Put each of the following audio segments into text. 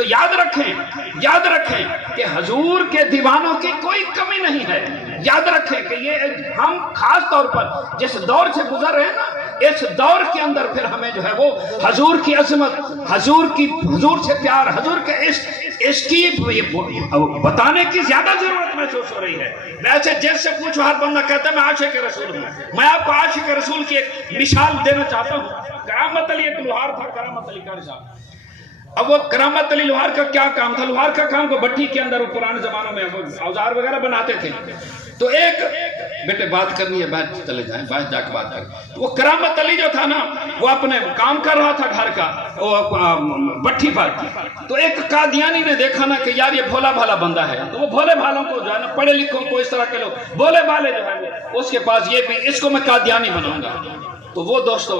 تو یاد رکھیں کہ حضور کے دیوانوں کی کوئی کمی نہیں ہے. یاد رکھیں کہ یہ ہم خاص طور پر جس دور سے گزر رہے ہیں نا، اس دور کے اندر پھر ہمیں جو ہے وہ حضور کی عظمت، حضور سے پیار، حضور کے عشق کی بتانے کی زیادہ ضرورت محسوس ہو رہی ہے. ویسے جس سے پوچھو ہر بندہ کہتا ہے میں عاشق رسول ہوں. میں آپ کو عاشق رسول کی ایک مثال دینا چاہتا ہوں. کرامت علی ایک لوہار تھا، کرامت علی قاری صاحب. اب وہ کرامت علی لوہار کا کیا کام تھا؟ لوہار کا کام کو بھٹی کے اندر وہ پرانے زمانوں میں اوزار وغیرہ بناتے تھے. تو ایک بیٹے بات کرنی ہے، بیٹھ چلے جائیں، بیٹھ جا کے بات کریں. وہ کرامت علی جو تھا نا، وہ اپنے کام کر رہا تھا گھر کا بھٹی پر. تو ایک قادیانی نے دیکھا نا کہ یار یہ بھولا بھالا بندہ ہے. تو وہ بھولے بھالوں کو جو ہے نا، پڑھے لکھوں کو، اس طرح کے لوگ بھولے بھالے جو ہے اس کے پاس یہ بھی، اس کو میں قادیانی بناؤں گا. تو وہ دوستو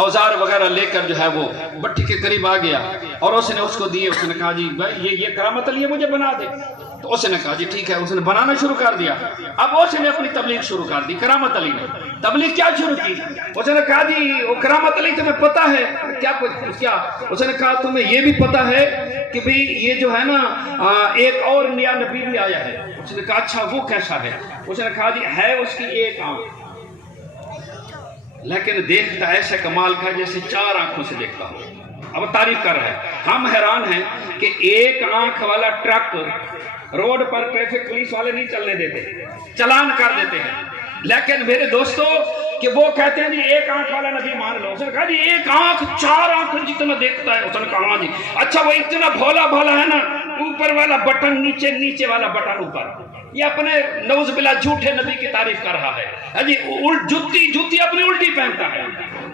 اوزار وغیرہ لے کر جو ہے وہ بھٹی کے قریب آ گیا اور اس نے اس کو دیے. اس نے کہا جی بھائی یہ کرامت علی ہے، مجھے بنا دے. تو اس نے کہا جی ٹھیک ہے. اس نے بنانا شروع کر دیا. اب اس نے اپنی تبلیغ شروع کر دی. کرامت علی نے تبلیغ کیا شروع کی؟ اس نے کہا جی وہ کرامت علی تمہیں پتہ ہے کیا؟ اس نے کہا تمہیں یہ بھی پتہ ہے کہ بھئی یہ جو ہے نا ایک اور نیا نبی بھی آیا ہے. اس نے کہا اچھا وہ کیسا ہے؟ اس نے کہا جی ہے اس کی ایک آنکھ، لیکن دیکھتا ایسے کمال کا جیسے 4 آنکھوں سے دیکھتا ہو. اب تعریف کر رہا ہے. ہم حیران ہیں کہ ایک آنکھ والا ٹرک روڈ پر ٹریفک پولیس والے نہیں چلنے دیتے، چلان کر دیتے ہیں. لیکن میرے دوستو کہ وہ کہتے ہیں جی ایک آنکھ والا نبی مان لو. اس نے کہا جی ایک آنکھ 4 آنکھ جتنا دیکھتا ہے. اس نے کہا جی اچھا وہ اتنا بھولا بھالا ہے نا، اوپر والا بٹن نیچے، نیچے والا بٹن اوپر. یہ اپنے نعوذ باللہ جھوٹے نبی کی تعریف کر رہا ہے جی. جوتی اپنی الٹی پہنتا ہے،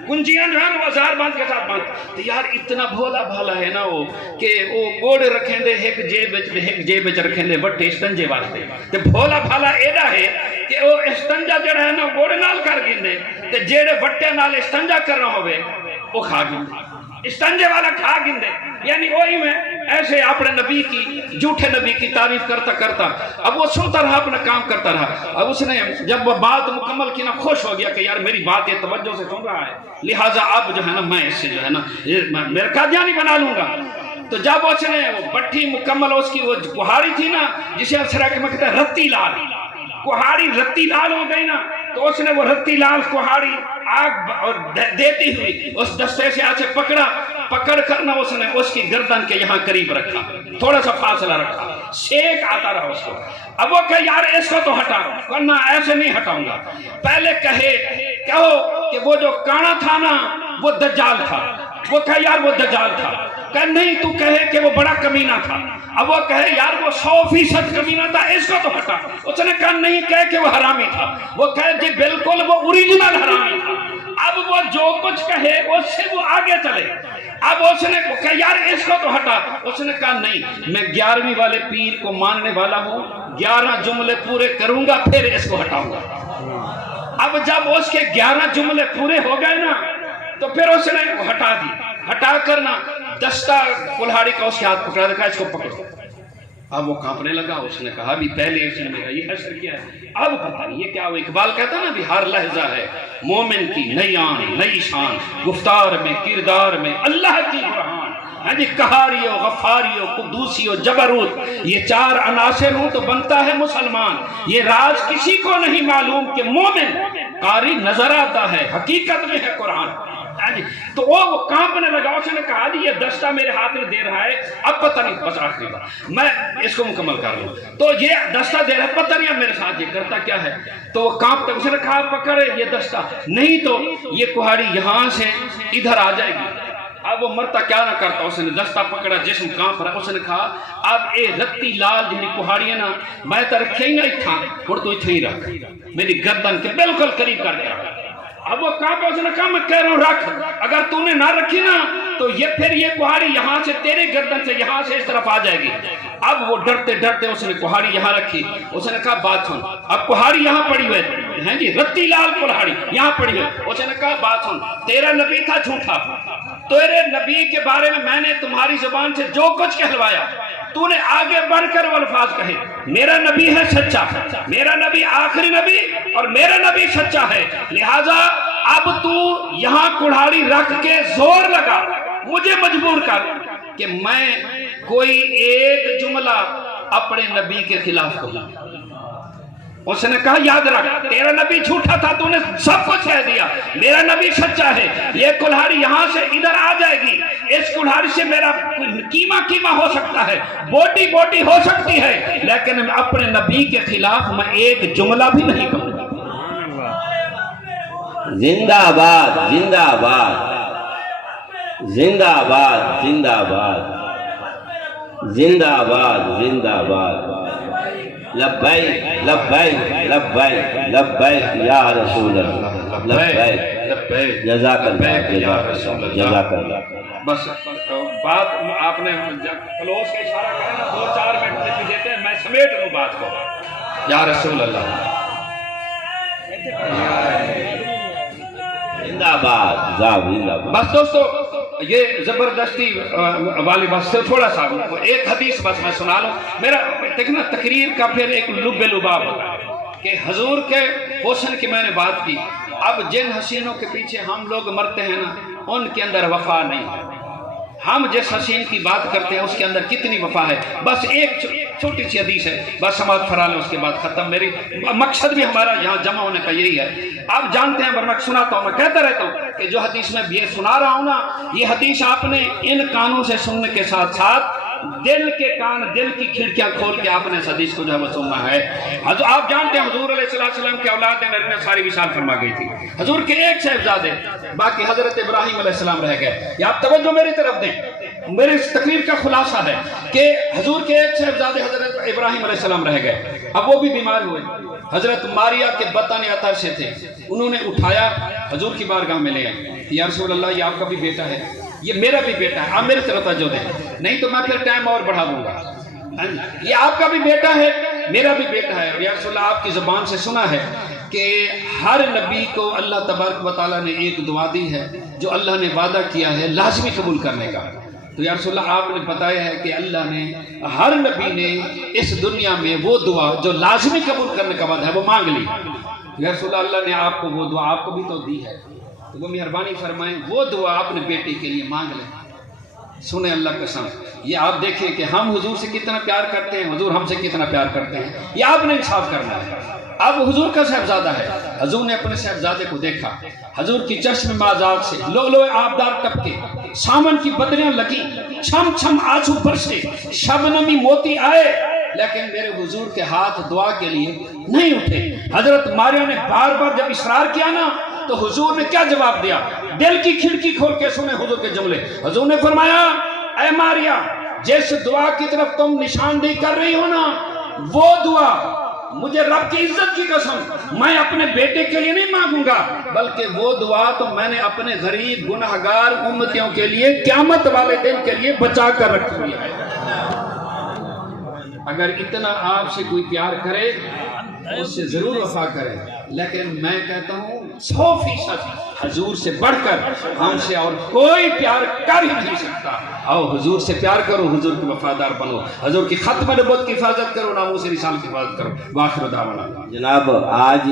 کنجیاں جو ہے نا وہ ہزار باندھ کے ساتھ باندھ. تو یار اتنا بھولا بھالا ہے نا وہ کہ وہ گوڑ رکھیں دے ایک جیب وچ رکھیں دے وٹے استنجے واسطے. تے بھولا بھالا ایڈا ہے کہ وہ استنجا جڑا ہے نا گوڑ نال کر گیندے، تے جڑے وٹے نال استنجا کرنا ہوئے وہ کھا گیندے، استنجے والا کھا گیندے. یعنی وہی میں ایسے اپنے نبی کی، جھوٹے نبی کی تعریف کرتا کرتا اب وہ سنتا رہا، اپنا کام کرتا رہا. اب اس نے جب وہ بات مکمل کی نا، خوش ہو گیا کہ یار میری بات یہ توجہ سے سن رہا ہے، لہٰذا اب جو ہے نا میں اس سے جو ہے نا میرا قادیانی بنا لوں گا. تو جب اس نے وہ بھٹی مکمل، اس کی وہ کہاڑی تھی نا جسے سرائے میں کہتے ہیں رتی لال، کہاڑی رتی لال ہو گئی نا، تو اس نے وہ رتی لال کہاڑی آگ دیتی ہوئی اس دستے سے آج پکڑ کرنا اس نے اس کی گردن کے یہاں قریب رکھا، تھوڑا سا فاصلہ رکھا، سیک آتا رہا اس کو. اب وہ کہ یار اس کو تو ہٹا، ورنہ ایسے نہیں ہٹاؤں گا. پہلے کہو کہ وہ جو کانا تھا نا وہ دجال تھا. وہ کہے یار وہ دجال تھا. کہ نہیں تو کہے کہ وہ بڑا کمینہ تھا. اب وہ کہے یار وہ 100% کمینہ تھا، اس کو تو ہٹا. اس نے کہا نہیں، کہے کہ وہ حرامی تھا. وہ کہے جی بالکل وہ اوریجنل حرامی تھا. اب وہ جو کچھ کہے اس سے وہ آگے چلے. اب اس نے کہا یار اس کو تو ہٹا. اس نے کہا نہیں، میں 11ویں والے پیر کو ماننے والا ہوں، 11 جملے پورے کروں گا پھر اس کو ہٹاؤں گا. اب جب اس کے 11 جملے پورے ہو گئے نا تو پھر اس نے ہٹا دی. ہٹا کر نا دستہ کلہاڑی کا اس کے ہاتھ پکڑا دکھا، اس کو پکڑو. اب وہ کانپنے لگا. اس نے کہا بھی پہلے اس نے میرا یہ حشر کیا ہے، اب پتہ نہیں یہ کیا ہو. اقبال کہتا نا بھی ہر لحظہ ہے مومن کی نئی آن نئی شان، گفتار میں کردار میں اللہ کی برہان. ہاں جی، قہاری و غفاری و قدوسی و جبروت، یہ 4 عناصر ہوں تو بنتا ہے مسلمان. یہ راز کسی کو نہیں معلوم کہ مومن قاری نظر آتا ہے، حقیقت میں ہے قرآن. تو وہ کانپنے لگا. اس نے کہا جی یہ دستہ میرے ہاتھ میں دے رہا ہے، اب پتہ نہیں، بس آخری بار میں اس کو مکمل کر لوں. تو یہ دستہ دے رہا ہے، پتہ نہیں اب میرے ساتھ یہ کرتا کیا ہے. تو وہ کانپتا. اس نے کہا پکڑے یہ دستہ، نہیں تو یہ کہاڑی یہاں سے ادھر آ جائے گی. اب وہ مرتا کیا نہ کرتا. اس نے دستہ پکڑا، جسم کانپ رہا. اس نے کہا اب اے رتی لال جنہی کہاڑی ہے نا، میں تو رکھے ہی نہ اتھا، اور تو اتھا ہی رکھ، میری گردن کے بالکل قریب کر کے رکھ. اب وہ کہا، اس نے کہا میں کہہ رہا ہوں رکھ، اگر تو نے نہ رکھی نا تو یہ پھر یہ کہاڑی یہاں سے تیرے گردن سے یہاں سے اس طرف آ جائے گی. اب وہ ڈرتے ڈرتے اس نے کہاڑی یہاں رکھی. اس نے کہا بات سن، اب کہاڑی یہاں پڑی ہوئے ہیں جی، رتی لال کہاڑی یہاں پڑی ہوئے. اس نے کہا بات سن، تیرا نبی تھا جھوٹا، تیرے نبی کے بارے میں نے تمہاری زبان سے جو کچھ کہلوایا، تو نے آگے بڑھ کر وہ الفاظ کہے. میرا نبی ہے سچا، میرا نبی آخری نبی اور میرا نبی سچا ہے. لہٰذا اب تو یہاں کڑھاڑی رکھ کے زور لگا، مجھے مجبور کر کہ میں کوئی ایک جملہ اپنے نبی کے خلاف کہا۔ اس نے کہا یاد رکھ تیرا نبی جھوٹا تھا، تو نے سب کو کہہ دیا، میرا نبی سچا ہے، یہ کلہاڑی یہاں سے ادھر آ جائے گی، اس کلہاڑی سے میرا کیما ہو سکتا ہے، بوٹی ہو سکتی ہے، لیکن اپنے نبی کے خلاف میں ایک جملہ بھی نہیں کہوں گا۔ زندہ آباد زندہ آباد زندہ آباد زندہ آباد زندہ آباد زندہ آباد لبیک لبیک لبیک لبیک یا رسول اللہ لبیک جزاک اللہ جزاک اللہ۔ بس بات آپ نے کلوز کے اشارہ کرا نا، 2-4 منٹ میں دیتے ہیں، میں سمیٹ لوں بات کو۔ یا رسول اللہ زندہ آباد زندہ آباد۔ بس دوستو یہ زبردستی والی بات سے تھوڑا سا ایک حدیث بس میں سنا لوں۔ میرا دیکھنا تقریر کا پھر ایک لب لباب ہوتا ہے کہ حضور کے حسن کی میں نے بات کی، اب جن حسینوں کے پیچھے ہم لوگ مرتے ہیں نا، ان کے اندر وفا نہیں ہے۔ ہم جس حسین کی بات کرتے ہیں اس کے اندر کتنی وفا ہے۔ بس ایک چھوٹی سی حدیث ہے، بس سماعت فرا لیں، اس کے بعد ختم۔ میری مقصد بھی ہمارا یہاں جمع ہونے کا یہی ہے۔ آپ جانتے ہیں ورنہ سناتا ہوں، میں کہتا رہتا ہوں کہ جو حدیث میں یہ سنا رہا ہوں نا، یہ حدیث آپ نے ان کانوں سے سننے کے ساتھ ساتھ دل کے کان، دل کی کھڑکیاں کھول کے آپ نے اس حدیث کو جو ہے وہ سننا ہے۔ آپ جانتے ہیں حضور علیہ السلام کے اولاد نے ساری وصال فرما گئی تھی۔ حضور کے ایک صاحبزادے، باقی حضرت ابراہیم علیہ السلام رہ گئے۔ یہ آپ توجہ میری طرف دیں، میری اس تقریر کا خلاصہ ہے کہ حضور کے ایک صاحبزادے حضرت ابراہیم علیہ السلام رہ گئے، اب وہ بھی بیمار ہوئے، حضرت ماریا کے بطن عطر سے تھے، انہوں نے اٹھایا حضور کی بارگاہ میں لے آئے، یا رسول اللہ یہ آپ کا بھی بیٹا ہے، یہ میرا بھی بیٹا ہے، آپ میرے طرف توجہ دیں، نہیں تو میں پھر ٹائم اور بڑھا دوں گا۔ یہ آپ کا بھی بیٹا ہے، میرا بھی بیٹا ہے، اور یا رسول اللہ آپ کی زبان سے سنا ہے کہ ہر نبی کو اللہ تبارک و تعالیٰ نے ایک دعا دی ہے جو اللہ نے وعدہ کیا ہے لازمی قبول کرنے کا۔ تو یا رسول اللہ آپ نے بتایا ہے کہ اللہ نے ہر نبی نے اس دنیا میں وہ دعا جو لازمی قبول کرنے کا وعدہ ہے وہ مانگ لی۔ یا رسول اللہ نے آپ کو وہ دعا آپ کو بھی تو دی ہے، تو وہ مہربانی فرمائیں وہ دعا اپنے بیٹے کے لیے مانگ لیں۔ سنیں اللہ قسم، یہ آپ دیکھیں کہ ہم حضور سے کتنا پیار کرتے ہیں، حضور ہم سے کتنا پیار کرتے ہیں، یہ آپ نے انصاف کرنا ہے۔ اب حضور کا صاحبزادہ ہے، حضور نے اپنے صاحبزادے کو دیکھا، حضور کی چشم مازاد سے لؤلؤ آبدار ٹپکے، سامن کی بدریاں لگی، چھم چھم آنسو برسے، شبنمی موتی آئے، لیکن میرے حضور کے ہاتھ دعا کے لیے نہیں اٹھے۔ حضرت ماریا نے بار بار جب اصرار کیا نا تو حضور نے کیا جواب دیا؟ دل کی کھڑکی کھول کے سنے حضور کے جملے۔ حضور نے فرمایا اے ماریا، جس دعا کی طرف تم نشاندہی کر رہی ہو نا، وہ دعا مجھے رب کی عزت کی قسم میں اپنے بیٹے کے لیے نہیں مانگوں گا، بلکہ وہ دعا تو میں نے اپنے غریب گنہگار امتیوں کے لیے قیامت والے دن کے لیے بچا کر رکھی ہوئی ہے۔ اگر اتنا آپ سے کوئی پیار کرے اس سے ضرور وفا کرے، لیکن میں کہتا ہوں 100% حضور سے بڑھ کر ہم سے اور کوئی پیار کر ہی نہیں سکتا۔ آؤ حضور سے پیار کرو، حضور کے وفادار بنو، حضور کی ختم نبوت کی حفاظت کرو، ناموس رسالت کی حفاظت کرو۔ وآخر دعوانا جناب آج